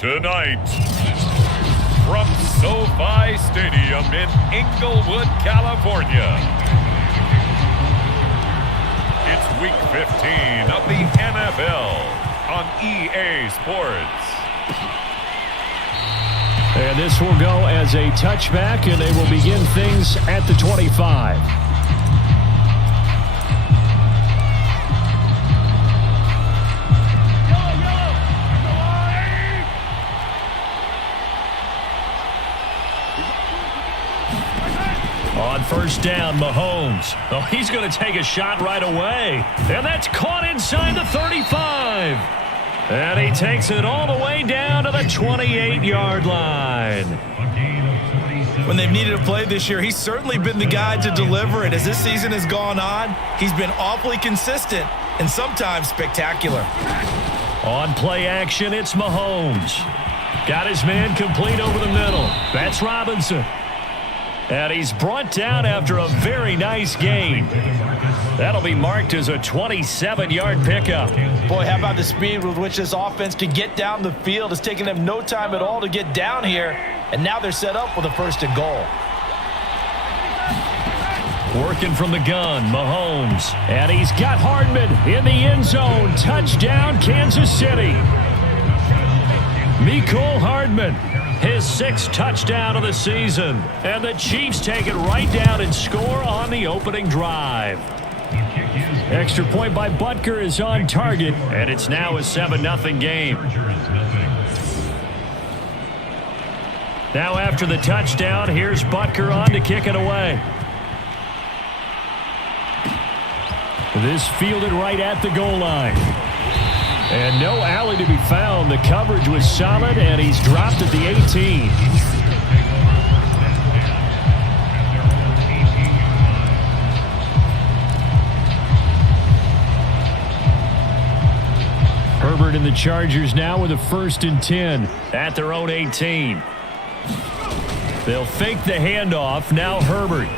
Tonight, from SoFi Stadium in Inglewood, California, it's Week 15 of the NFL on EA Sports. And this will go as a touchback, and they will begin things at the 25. On first down, Mahomes. Oh, he's going to take a shot right away. And that's caught inside the 35. And he takes it all the way down to the 28-yard line. When they've needed a play this year, he's certainly been the guy to deliver it. As this season has gone on, he's been awfully consistent and sometimes spectacular. On play action, it's Mahomes. Got his man complete over the middle. That's Robinson. And he's brought down after a very nice gain. That'll be marked as a 27-yard pickup. Boy, how about the speed with which this offense can get down the field? It's taken them no time at all to get down here, and now they're set up with a first and goal. Working from the gun, Mahomes. And he's got Hardman in the end zone. Touchdown, Kansas City. Mecole Hardman, his 6th touchdown of the season. And the Chiefs take it right down and score on the opening drive. Extra point by Butker is on target, and it's now a 7-0 game. Now after the touchdown, here's Butker on to kick it away. This fielded right at the goal line. And no alley to be found. The coverage was solid, and he's dropped at the 18. Herbert and the Chargers now with a 1st and 10 at their own 18. They'll fake the handoff. Now Herbert.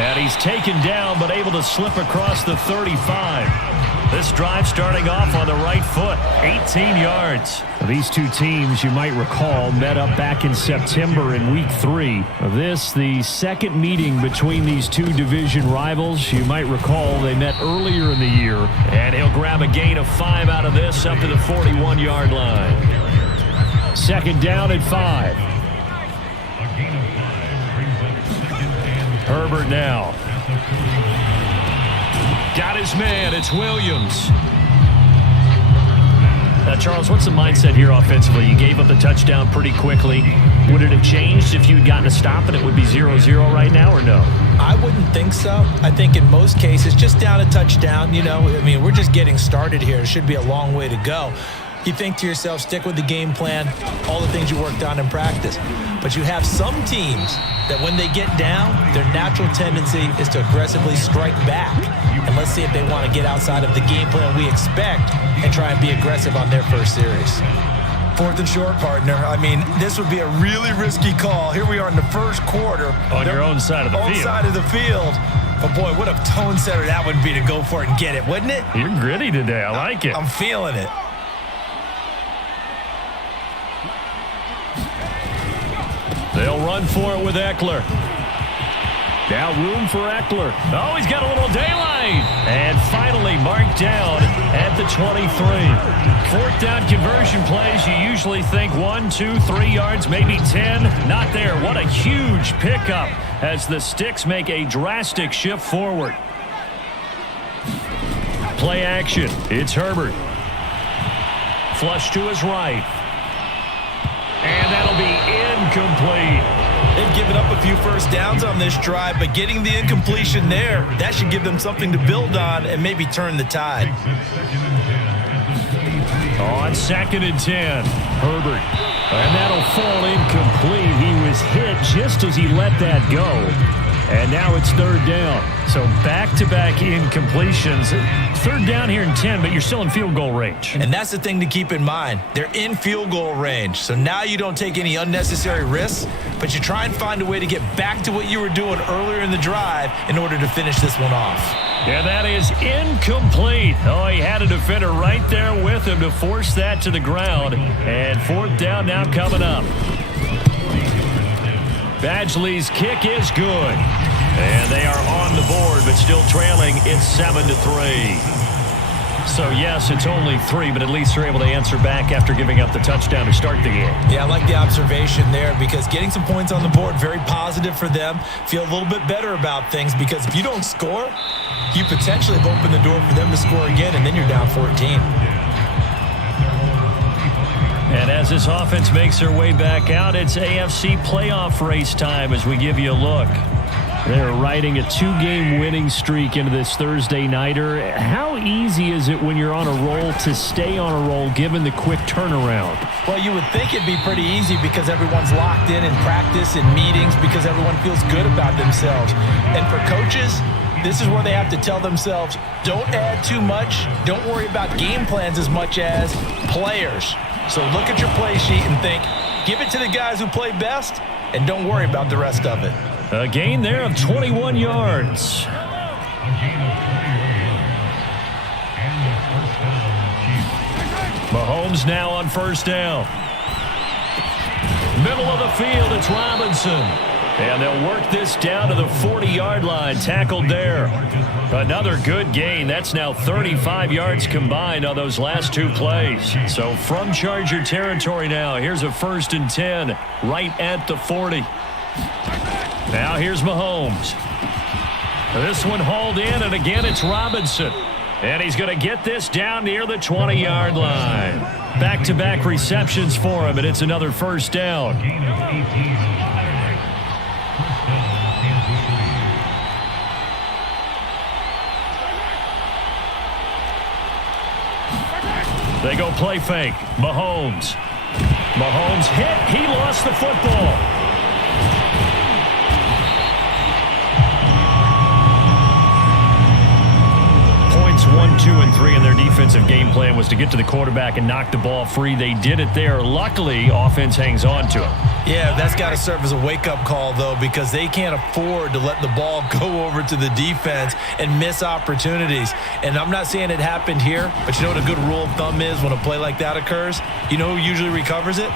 And he's taken down but able to slip across the 35. This drive starting off on the right foot, 18 yards. These two teams, you might recall, met up back in September in Week 3. This, the second meeting between these two division rivals. You might recall they met earlier in the year. And he'll grab a gain of 5 out of this up to the 41-yard line. 2nd down at 5. Herbert now. Got his man. It's Williams. Now, Charles, what's the mindset here offensively? You gave up the touchdown pretty quickly. Would it have changed if you had gotten a stop and it would be 0-0 right now, or no? I wouldn't think so. I think in most cases, just down a touchdown, we're just getting started here. It should be a long way to go. You think to yourself, stick with the game plan, all the things you worked on in practice. But you have some teams that when they get down, their natural tendency is to aggressively strike back. And let's see if they want to get outside of the game plan we expect and try and be aggressive on their first series. 4th and short, partner. I mean, this would be a really risky call. Here we are in the first quarter. On your own side of the field. Own side of the field. But, boy, what a tone setter that would be to go for it and get it, wouldn't it? You're gritty today. I like it. I'm feeling it. They'll run for it with Eckler. Now room for Eckler. Oh, he's got a little daylight. And finally marked down at the 23. 4th down conversion plays. You usually think 1, 2, 3 yards, maybe 10. Not there. What a huge pickup as the Sticks make a drastic shift forward. Play action. It's Herbert. Flush to his right. And that'll be incomplete. They've given up a few first downs on this drive, but getting the incompletion there, that should give them something to build on and maybe turn the tide. On 2nd and 10, Herbert. And that'll fall incomplete. He was hit just as he let that go. And now it's 3rd down. So back-to-back incompletions. 3rd down here in 10, but you're still in field goal range. And that's the thing to keep in mind. They're in field goal range. So now you don't take any unnecessary risks, but you try and find a way to get back to what you were doing earlier in the drive in order to finish this one off. And that is incomplete. Oh, he had a defender right there with him to force that to the ground. And fourth down now coming up. Badgley's kick is good. And they are on the board, but still trailing. It's 7-3. So, yes, it's only 3, but at least they're able to answer back after giving up the touchdown to start the game. Yeah, I like the observation there because getting some points on the board, very positive for them. Feel a little bit better about things because if you don't score, you potentially have opened the door for them to score again, and then you're down 14. And as this offense makes their way back out, it's AFC playoff race time as we give you a look. They're riding a 2-game winning streak into this Thursday nighter. How easy is it when you're on a roll to stay on a roll given the quick turnaround? Well, you would think it'd be pretty easy because everyone's locked in practice and meetings because everyone feels good about themselves. And for coaches, this is where they have to tell themselves, don't add too much. Don't worry about game plans as much as players. So look at your play sheet and think, give it to the guys who play best and don't worry about the rest of it. A gain there of 21 yards. Mahomes now on first down. Middle of the field, it's Robinson. And they'll work this down to the 40-yard line, tackled there. Another good gain. That's now 35 yards combined on those last 2 plays. So from Charger territory now, here's a 1st and 10 right at the 40. Now here's Mahomes. This one hauled in, and again it's Robinson. And he's going to get this down near the 20-yard line. Back-to-back receptions for him, and it's another 1st down. They go play fake. Mahomes. Mahomes hit. He lost the football. Points 1, 2, and 3 in their defensive game plan was to get to the quarterback and knock the ball free. They did it there. Luckily, offense hangs on to it. Yeah, that's got to serve as a wake-up call, though, because they can't afford to let the ball go over to the defense and miss opportunities. And I'm not saying it happened here, but you know what a good rule of thumb is when a play like that occurs? You know who usually recovers it?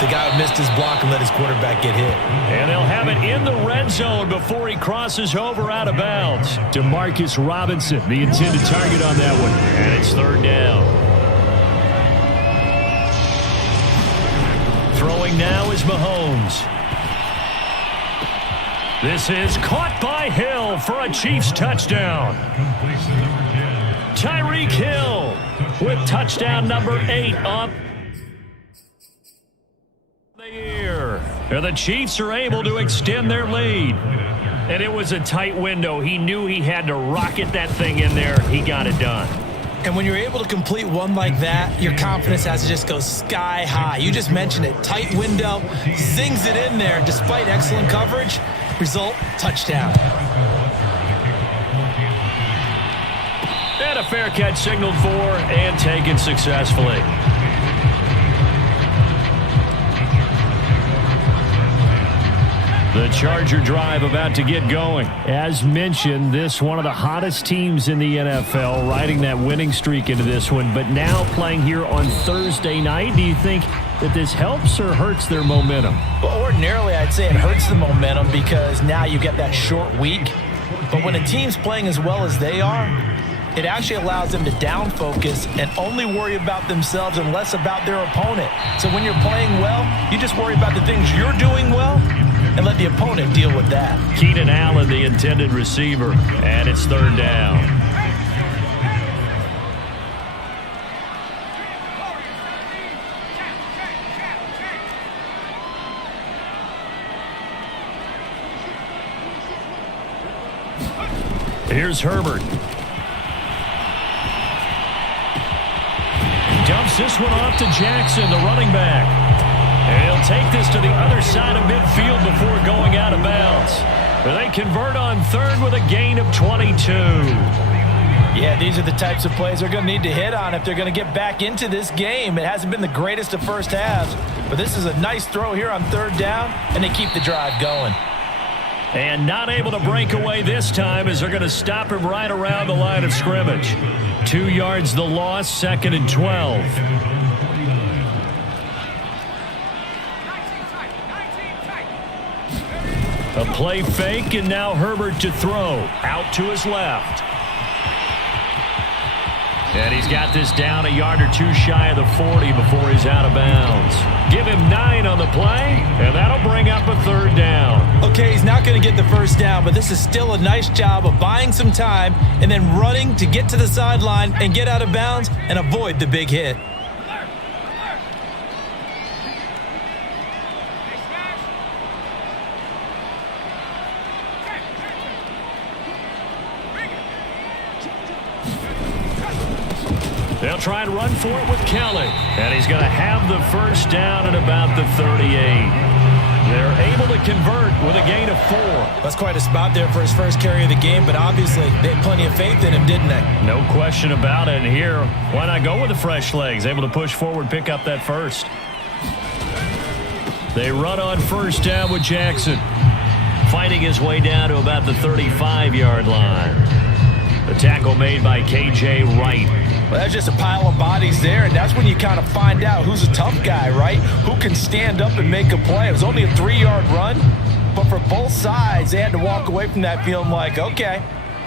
The guy who missed his block and let his quarterback get hit. And they'll have it in the red zone before he crosses over out of bounds. DeMarcus Robinson, the intended target on that one. And it's 3rd down. Throwing now is Mahomes. This is caught by Hill for a Chiefs touchdown. Tyreek Hill with touchdown number 8 up the year. The Chiefs are able to extend their lead. And it was a tight window. He knew he had to rocket that thing in there. He got it done. And when you're able to complete one like that, your confidence has to just go sky high. You just mentioned it. Tight window, zings it in there despite excellent coverage. Result, touchdown. And a fair catch signaled for and taken successfully. The Charger drive about to get going. As mentioned, this one of the hottest teams in the NFL, riding that winning streak into this one, but now playing here on Thursday night. Do you think that this helps or hurts their momentum? Well, ordinarily, I'd say it hurts the momentum because now you get that short week. But when a team's playing as well as they are, it actually allows them to down focus and only worry about themselves and less about their opponent. So when you're playing well, you just worry about the things you're doing well and let the opponent deal with that. Keenan Allen, the intended receiver, and it's 3rd down. Here's Herbert. Dumps this one off to Jackson, the running back. And he'll take this to the other side of midfield before going out of bounds. They convert on 3rd with a gain of 22. Yeah, these are the types of plays they're going to need to hit on if they're going to get back into this game. It hasn't been the greatest of first halves, but this is a nice throw here on 3rd down, and they keep the drive going. And not able to break away this time as they're going to stop him right around the line of scrimmage. 2 yards the loss, 2nd and 12. A play fake, and now Herbert to throw. Out to his left. And he's got this down a yard or two shy of the 40 before he's out of bounds. Give him 9 on the play, and that'll bring up a 3rd down. Okay, he's not going to get the first down, but this is still a nice job of buying some time and then running to get to the sideline and get out of bounds and avoid the big hit. They'll try and run for it with Kelly. And he's going to have the first down at about the 38. They're able to convert with a gain of 4. That's quite a spot there for his first carry of the game, but obviously they had plenty of faith in him, didn't they? No question about it. And here, why not go with the fresh legs? Able to push forward, pick up that first. They run on first down with Jackson. Fighting his way down to about the 35-yard line. The tackle made by K.J. Wright. Well, that's just a pile of bodies there, and that's when you kind of find out who's a tough guy, right? Who can stand up and make a play. It was only a 3-yard run, but for both sides, they had to walk away from that feeling like, okay,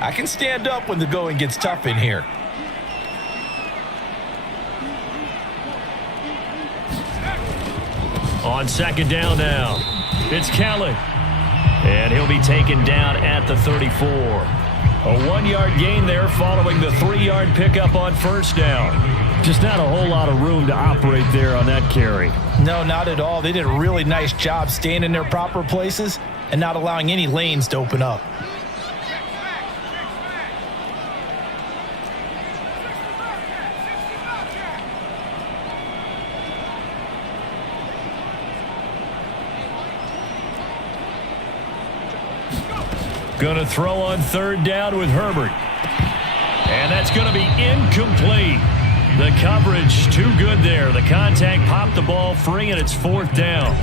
I can stand up when the going gets tough in here. On 2nd down now, it's Kelly. And he'll be taken down at the 34. A 1-yard gain there following the 3-yard pickup on first down. Just not a whole lot of room to operate there on that carry. No, not at all. They did a really nice job staying in their proper places and not allowing any lanes to open up. Going to throw on 3rd down with Herbert. And that's going to be incomplete. The coverage too good there. The contact popped the ball free, and it's 4th down.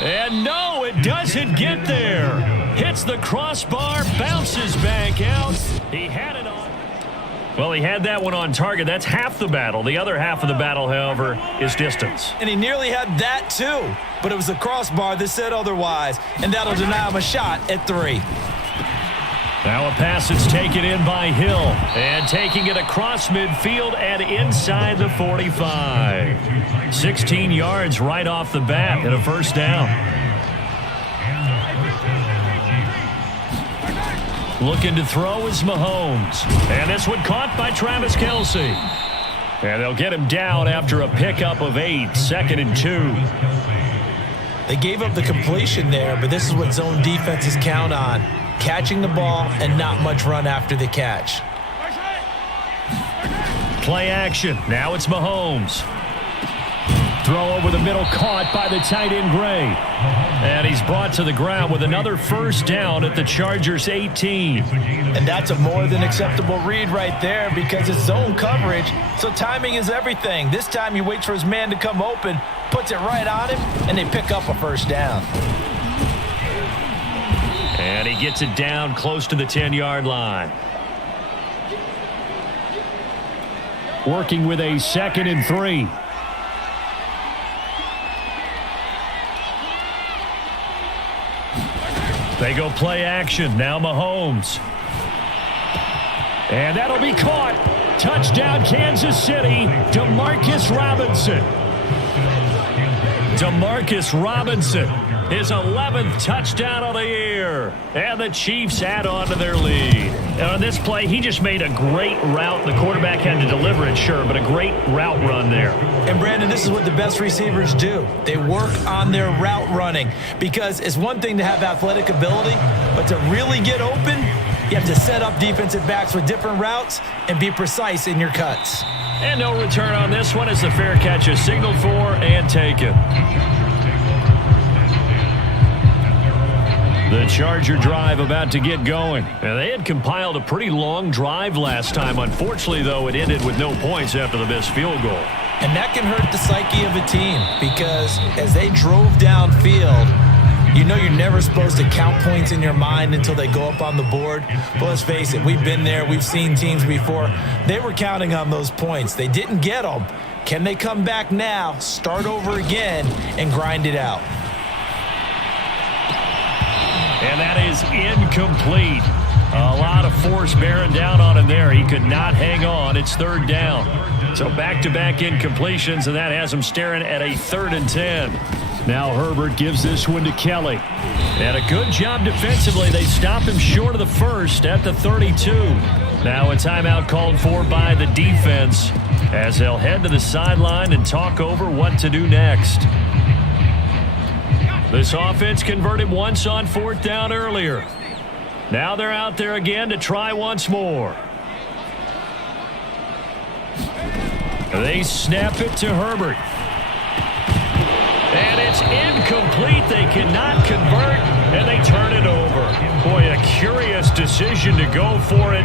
And no, it doesn't get there. Hits the crossbar, bounces back out. He had it on. Well, he had that one on target. That's half the battle. The other half of the battle, however, is distance. And he nearly had that too, but it was the crossbar that said otherwise, and that'll deny him a shot at 3. Now a pass that's taken in by Hill, and taking it across midfield and inside the 45. 16 yards right off the bat and a first down. Looking to throw is Mahomes. And this one caught by Travis Kelce. And they'll get him down after a pickup of 8, 2nd and 2. They gave up the completion there, but this is what zone defenses count on. Catching the ball and not much run after the catch. Play action. Now it's Mahomes. Throw over the middle, caught by the tight end Gray. And he's brought to the ground with another first down at the Chargers 18. And that's a more than acceptable read right there because it's zone coverage, so timing is everything. This time he waits for his man to come open, puts it right on him, and they pick up a first down. And he gets it down close to the 10-yard line. Working with a 2nd and 3. They go play action. Now Mahomes. And that'll be caught. Touchdown, Kansas City. Demarcus Robinson. Demarcus Robinson. His 11th touchdown of the year. And the Chiefs add on to their lead. And on this play, he just made a great route. The quarterback had to deliver it, sure, but a great route run there. And, Brandon, this is what the best receivers do. They work on their route running because it's one thing to have athletic ability, but to really get open, you have to set up defensive backs with different routes and be precise in your cuts. And no return on this one as the fair catch is signaled for and taken. The Charger drive about to get going. And they had compiled a pretty long drive last time. Unfortunately, though, it ended with no points after the missed field goal. And that can hurt the psyche of a team because as they drove downfield, you know you're never supposed to count points in your mind until they go up on the board. But let's face it, we've been there. We've seen teams before. They were counting on those points. They didn't get them. Can they come back now, start over again, and grind it out? And that is incomplete. A lot of force bearing down on him there. He could not hang on. It's third down. So back-to-back incompletions, and that has him staring at a 3rd and 10. Now Herbert gives this one to Kelly. And a good job defensively. They stop him short of the first at the 32. Now a timeout called for by the defense as they'll head to the sideline and talk over what to do next. This offense converted once on 4th down earlier. Now they're out there again to try once more. They snap it to Herbert. And it's incomplete. They cannot convert, and they turn it over. Boy, a curious decision to go for it.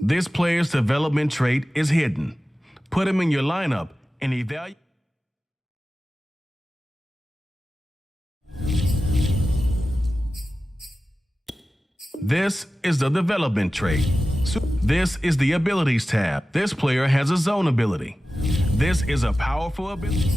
This player's development trait is hidden. Put him in your lineup and evaluate. This is the development trait. This is the abilities tab. This player has a zone ability. This is a powerful ability.